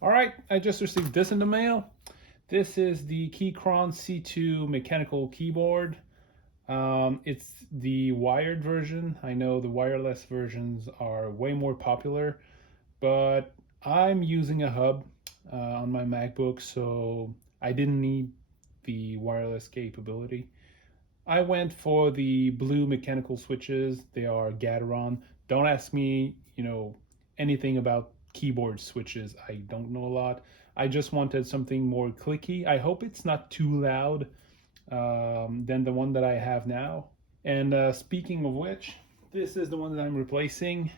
All right, I just received this in the mail. This is the Keychron C2 mechanical keyboard. It's the wired version. I know the wireless versions are way more popular, but I'm using a hub on my MacBook, so I didn't need the wireless capability. I went for the blue mechanical switches. They are Gateron. Don't ask me, anything about keyboard switches. I don't know a lot. I just wanted something more clicky. I hope it's not too loud than the one that I have now. And speaking of which, this is the one that I'm replacing.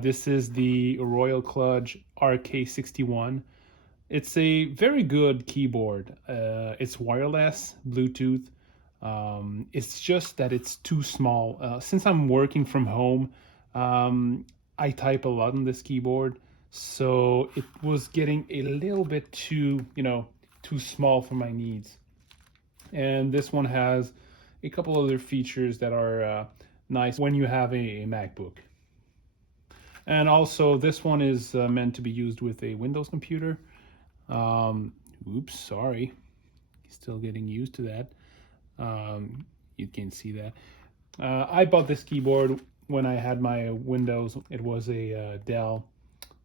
This is the Royal Kludge RK61. It's a very good keyboard. It's wireless, Bluetooth. It's just that it's too small. Since I'm working from home, I type a lot on this keyboard, so it was getting a little bit too, too small for my needs. And this one has a couple other features that are nice when you have a MacBook. And also, this one is meant to be used with a Windows computer. Oops, sorry. Still getting used to that. You can see that. I bought this keyboard when I had my Windows. It was a Dell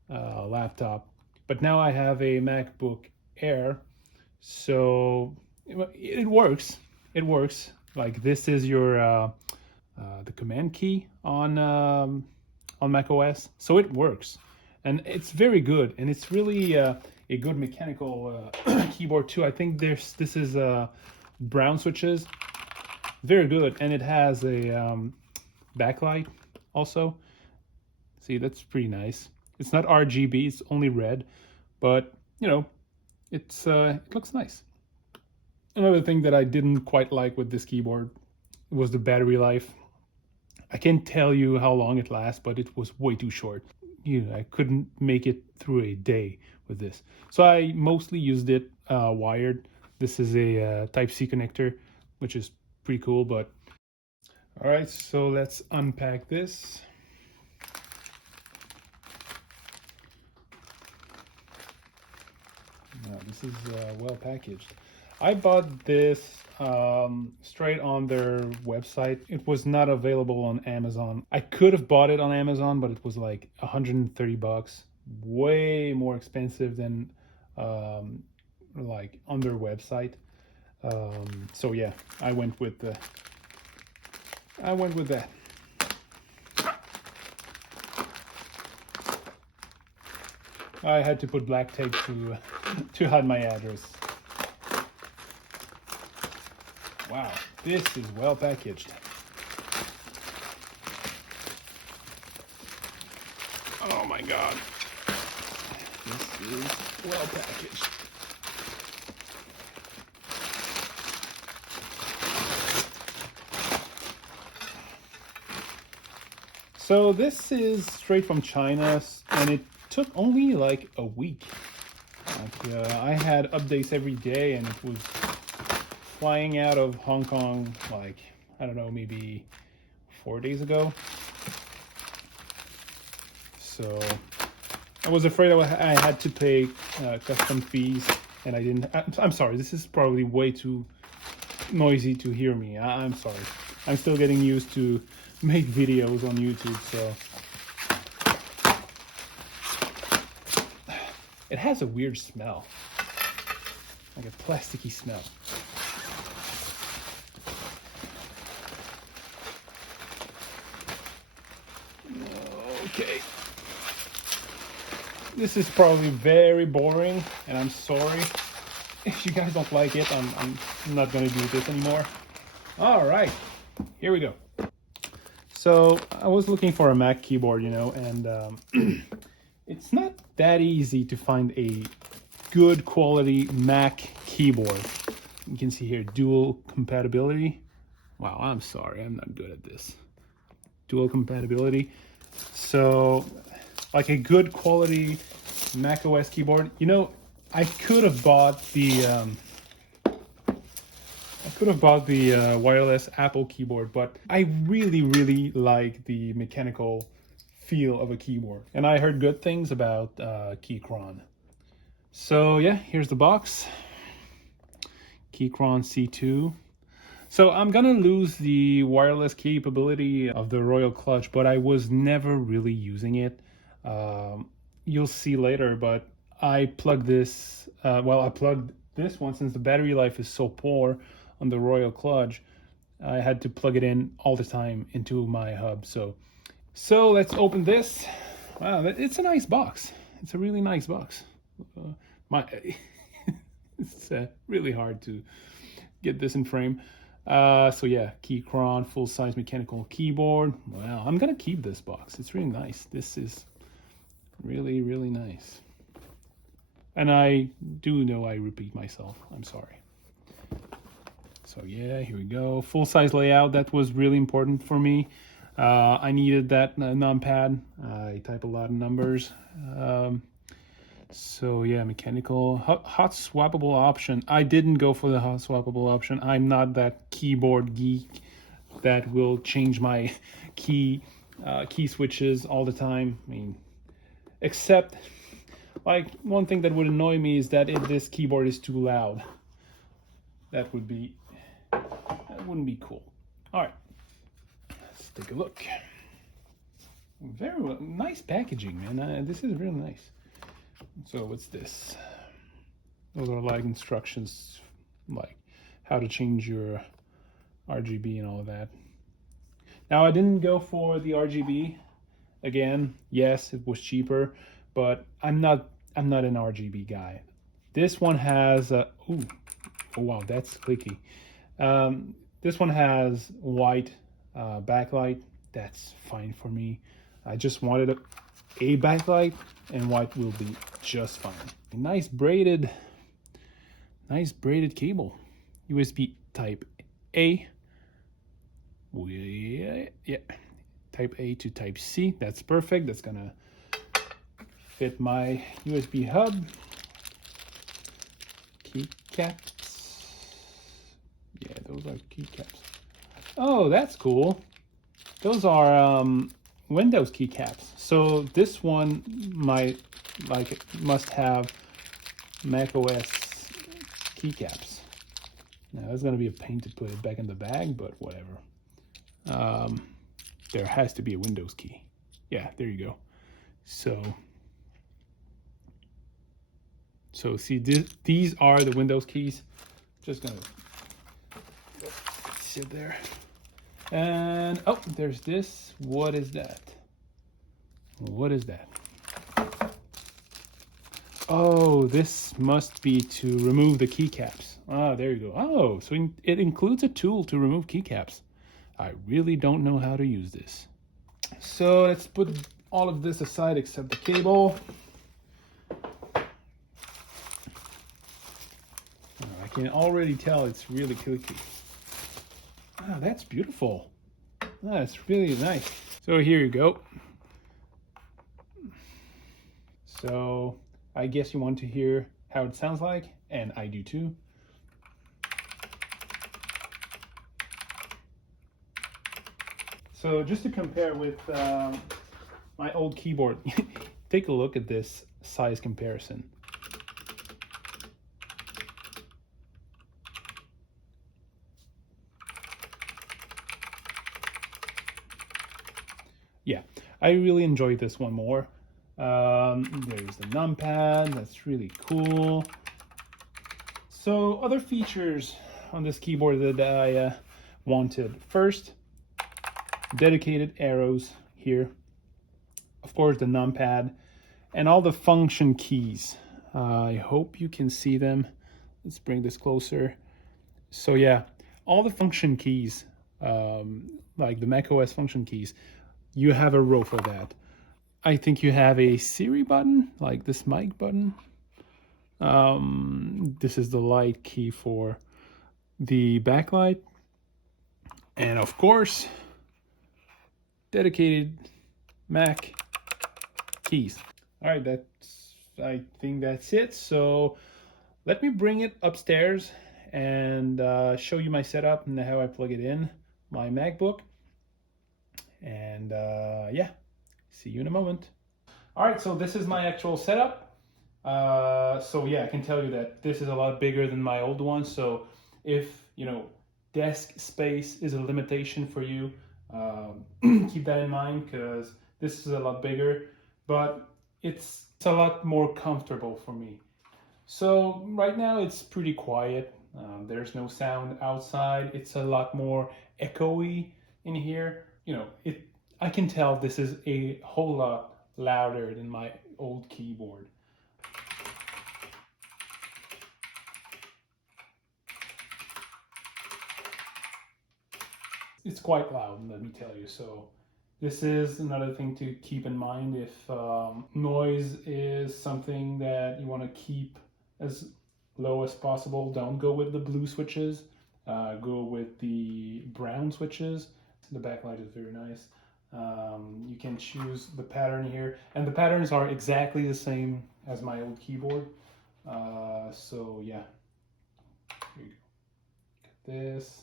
laptop, but now I have a MacBook Air, so it works. It works. Like, this is your the command key on macOS, so it works, and it's very good, and it's really a good mechanical keyboard too. I think this is brown switches, very good, and it has a backlight also. See, that's pretty nice. It's not RGB, it's only red, but it looks nice. Another thing that I didn't quite like with this keyboard was the battery life. I can't tell you how long it lasts, but it was way too short. I couldn't make it through a day with this. So I mostly used it wired. This is a Type-C connector, which is pretty cool, but... All right, so let's unpack this. Now, this is well packaged. I bought this straight on their website. It was not available on Amazon. I could have bought it on Amazon, but it was like $130, way more expensive than like on their website. So yeah, I went with that. I had to put black tape to hide my address. Wow, this is well packaged. Oh my God. This is well packaged. So this is straight from China, and it took only like a week. Like, I had updates every day, and it was flying out of Hong Kong, like, I don't know, maybe 4 days ago. So I was afraid I had to pay custom fees, and I didn't. I'm sorry, this is probably way too noisy to hear me. I'm sorry. I'm still getting used to make videos on YouTube, so. It has a weird smell, like a plasticky smell. Okay. This is probably very boring, and I'm sorry. If you guys don't like it, I'm not going to do this anymore. All right, here we go. So I was looking for a Mac keyboard, and it's not that easy to find a good quality Mac keyboard. You can see here, dual compatibility. Wow, I'm sorry, I'm not good at this. Dual compatibility. So, like a good quality macOS keyboard. I could have bought the wireless Apple keyboard, but I really like the mechanical feel of a keyboard. And I heard good things about Keychron. So yeah, here's the box. Keychron C2. So I'm gonna lose the wireless capability of the Royal Kludge, but I was never really using it. You'll see later, but I plugged this, I plugged this one since the battery life is so poor on the Royal Kludge. I had to plug it in all the time into my hub. So let's open this. Wow, it's a nice box. It's a really nice box. It's really hard to get this in frame. So yeah, Keychron full-size mechanical keyboard. Wow, I'm gonna keep this box. It's really nice. This is really, really nice. And I do know I repeat myself. I'm sorry. So yeah, here we go. Full-size layout. That was really important for me. I needed that numpad. I type a lot of numbers. So yeah, mechanical hot swappable option. I didn't go for the hot swappable option. I'm not that keyboard geek that will change my key switches all the time. I mean, except like one thing that would annoy me is that if this keyboard is too loud, that wouldn't be cool. All right, let's take a look. Very well, nice packaging, man. This is really nice. So what's this? Those are like instructions, like how to change your RGB and all of that. Now I didn't go for the RGB. Again, yes, it was cheaper, but I'm not an RGB guy. This one has oh wow, that's clicky. This one has white backlight. That's fine for me. I just wanted a backlight, and white will be just fine. A nice braided cable. USB type A. Yeah, type A to type C. That's perfect. That's gonna fit my USB hub. Keycaps. Yeah, those are keycaps. Oh, that's cool. Those are Windows keycaps. So this one must have MacOS keycaps. Now that's gonna be a pain to put it back in the bag, but whatever. There has to be a Windows key. Yeah, there you go. So see, these are the Windows keys. Just gonna sit there. And oh, there's this. What is that? What is that? Oh, this must be to remove the keycaps. Ah, there you go. Oh, so it includes a tool to remove keycaps. I really don't know how to use this. So let's put all of this aside except the cable. I can already tell it's really clicky. Ah, that's beautiful. That's really nice. So here you go. So I guess you want to hear how it sounds like, and I do too. So just to compare with my old keyboard, take a look at this size comparison. Yeah, I really enjoy this one more. There's the numpad, that's really cool. So other features on this keyboard that I wanted. First, dedicated arrows here. Of course, the numpad and all the function keys. I hope you can see them. Let's bring this closer. So yeah, all the function keys, like the macOS function keys, you have a row for that. I think you have a Siri button, like this mic button. This is the light key for the backlight. And of course, dedicated Mac keys. All right, I think that's it. So let me bring it upstairs and show you my setup and how I plug it in, my MacBook. And yeah, See you in a moment. All right, so this is my actual setup. So yeah, I can tell you that this is a lot bigger than my old one. So if, you know, desk space is a limitation for you, keep that in mind, because this is a lot bigger, but it's a lot more comfortable for me. So right now it's pretty quiet. There's no sound outside. It's a lot more echoey in here. You know, I can tell this is a whole lot louder than my old keyboard. It's quite loud, let me tell you. So this is another thing to keep in mind. If noise is something that you want to keep as low as possible, don't go with the blue switches. Go with the brown switches. The backlight is very nice. You can choose the pattern here, and the patterns are exactly the same as my old keyboard. So yeah, here you go. Get this.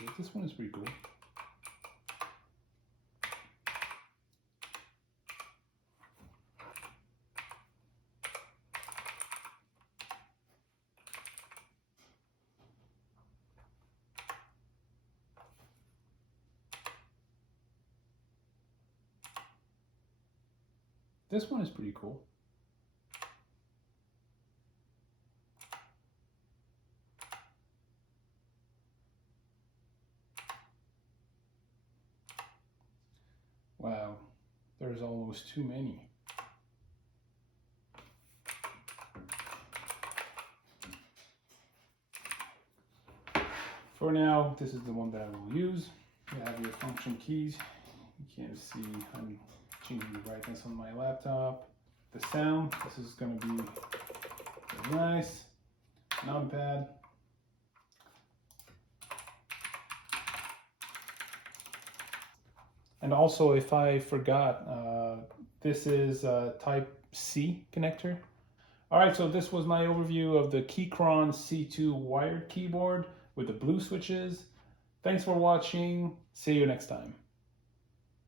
Okay, this one is pretty cool. This one is pretty cool. Wow, there's almost too many. For now, this is the one that I will use. You have your function keys. You can see I'm changing the brightness on my laptop. The sound, this is going to be very nice. Numpad. And also, if I forgot, this is a Type C connector. All right, so this was my overview of the Keychron C2 wired keyboard with the blue switches. Thanks for watching. See you next time.